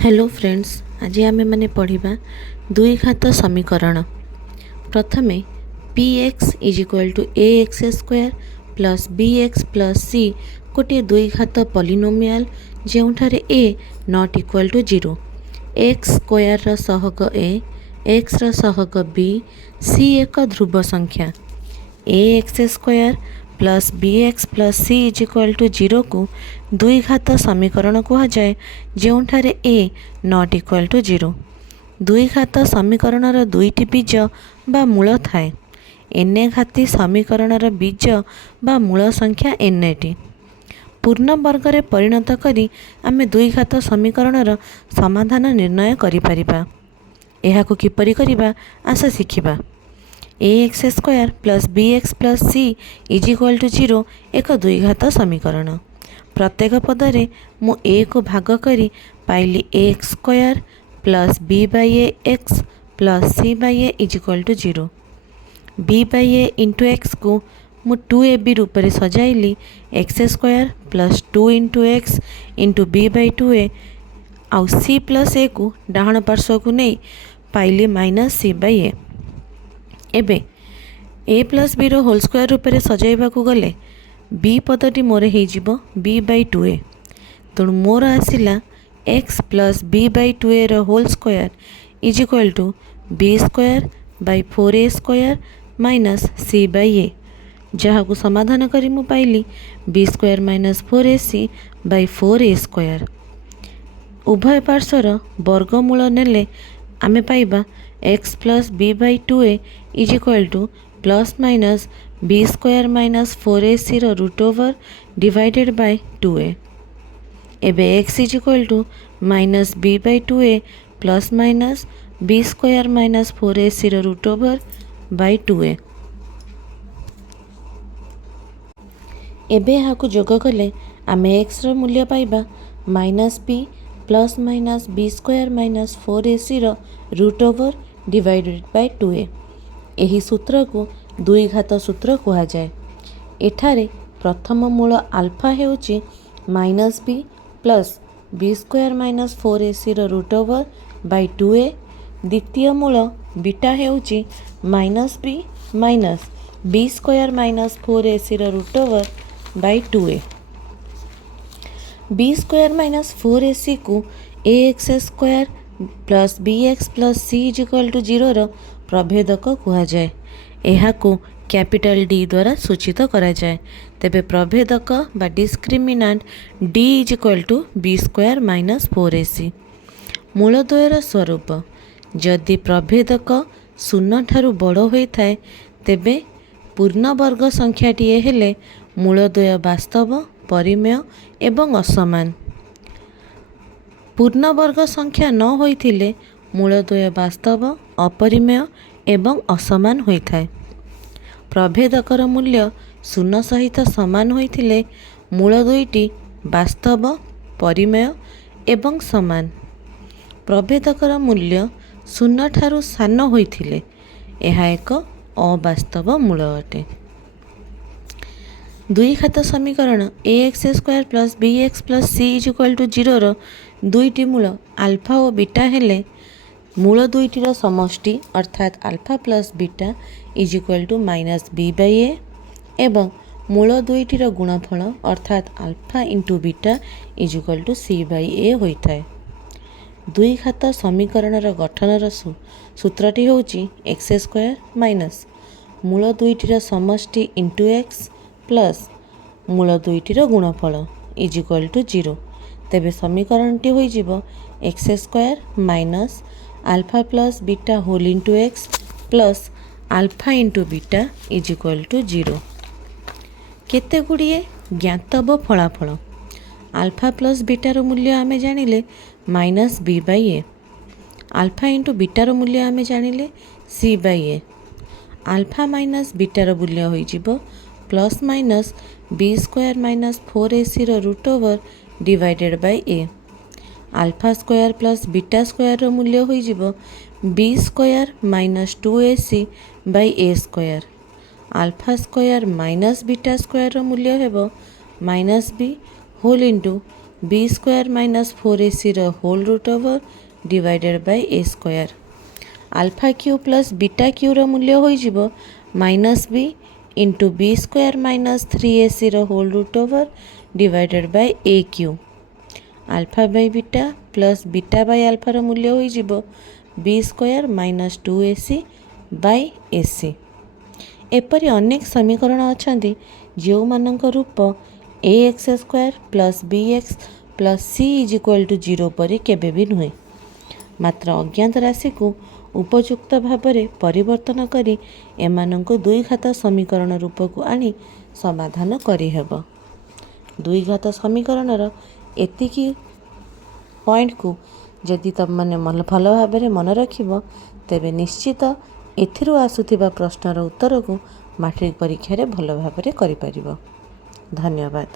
Hello friends, आज आमे माने पढ़िबा दुई घात समीकरण। प्रथमे P X is equal to A X square plus B X plus C गोटे दुई घात पॉलिनोमियल जेउठारे A not equal to 0, X square रा सहग ए, एक्स रा सहग बी, सी एक ध्रुव संख्या। A X square plus B X plus C is equal to 0 को दुई घात समीकरण कहुए जोठारे ए नॉट इक्वल टू 0। दुई घात समीकरण दुईटी बीज बा मूल थाए। एन घाती समीकरण बीज बा मूल संख्या एन टी पूर्ण वर्ग रे परिणत करी आमे दुई घात समीकरण समाधान निर्णय करिपरिबा। एहाको किपरि करिबा आस शिखिबा। A X square plus B X plus C is equal to 0 एक दुई घात समीकरण। प्रत्येक पदरे मु ए को भाग करी पाइली A X square plus B by A X plus C by A is equal to 0। B by A into X को मु 2ab रूप में सजाइली X square plus 2 into X into B by 2a आउ सी प्लस ए को डाहण पार्श्व को नहीं पाइली माइनस सी बाई ए। एबे ए प्लस बी रो होल स्क्वायर रूप में सजाइबा को गले बी पदटी मोर हो बी बाई 2a, तेणु मोर आसला X plus B by 2a रो whole square is equal to B square by 4a square minus C by A, जहाँ को समाधान करी मु पाइली B square minus 4ac by 4a square. उभय पार्श्वर वर्गमूल नेले आमे पाइबा X plus B by 2a is equal to plus minus B square minus 4ac रो root over divided by 2a। एबे X is equal to minus B by 2a plus minus B square minus 4ac रो root over by 2a। एबे यहाँ को जोग कले आमे x रो मूल्य पाइबा minus B plus minus B square minus 4ac रो root over divided by 2a। एही सूत्र को दुई घात सूत्र कहा जाए। एठारे प्रथम मूल आल्फा हेउची minus B plus B square minus 4ac रो रूट ओवर बाय 2a। द्वितीय मूल बीटा हेउची minus B minus B square minus 4ac रो root over by 2a। B square minus 4ac को A X square plus B X plus C is equal to 0 रो प्रभेदक कहा जाए। यह को कैपिटल डी द्वारा सूचित करा जाए। तेबे प्रभेदक बा discriminant D is equal to B square minus 4ac। मूलद्वयर स्वरूप जदि प्रभेदक शून्य ठारू बड़ होइथाए तेबे पूर्ण वर्ग संख्याटीए हेले मूलद्वय वास्तव परिमेय एवं असमान। पूर्ण वर्ग संख्या न होइथिले मूलद्वय वास्तव अपरिमेय एवं असमान होइथाए। प्रभेदकर मूल्य शून्य सहित समान होइथिले मूल दुईटी वास्तव परिमेय एवं समान। प्रभेदकर मूल्य शून्य ठारू सान होइथिले यह एक अवास्तव मूल अटे। दुई घात समीकरण A X square plus B X plus C is equal to 0 रो दुईटी मूल आल्फा और बीटा हेले मूल दुईटीर समष्टि अर्थात alpha plus beta is equal to minus B by A एवं मूल दुईटीर गुणफल अर्थात alpha into beta is equal to C by A होता है। दुई घात समीकरणर गठनर सूत्रटी होची एक्स स्क्वायर माइनस मूल दुईटीर समष्टि इंटू एक्स प्लस मूल दुईटीर गुणफल इज इक्वल टू 0। तेबे समीकरणटी होइजिबो X square minus alpha plus beta whole into X plus alpha into beta is equal to 0। केते गुड़िए ज्ञातव फलाफल अल्फा प्लस बीटार मूल्य आमे जानिले minus B by A, alpha into बीटार मूल्य आमे जानिले C by A. Alpha minus बीटार मूल्य होइजिबो plus minus B square minus 4ac रो root over divided by A. Alpha square plus beta square मूल्य होइजिबो B square minus 2ac by A square. Alpha square minus beta square मूल्य हेबो minus B whole into B square minus 4ac whole root over divided by A square alpha cube plus beta क्यूर मूल्य हो minus B into B square minus 3ac whole root over divided by A cube alpha by beta plus beta by अल्फार मूल्य हो B square minus 2ac by ac एपरी अनेक समीकरण अच्छा जो मानक रूप A X square plus B X plus C is equal to 0 परी केबे भी नुहे मात्र अज्ञात राशि को उपयुक्त भाव में परिवर्तन करी एमानंको दुई घात समीकरण रूप को आनी समाधान करिहेब। दुई घात समीकरणर एतिकी पॉइंट को जदि तुम मैंने भल भाव में मन रखिब तेबे निश्चित एथिरु आसुथिबा प्रश्नर उत्तर को मैट्रिक परीक्षा रे भल भाव में करि परिबो। धन्यवाद।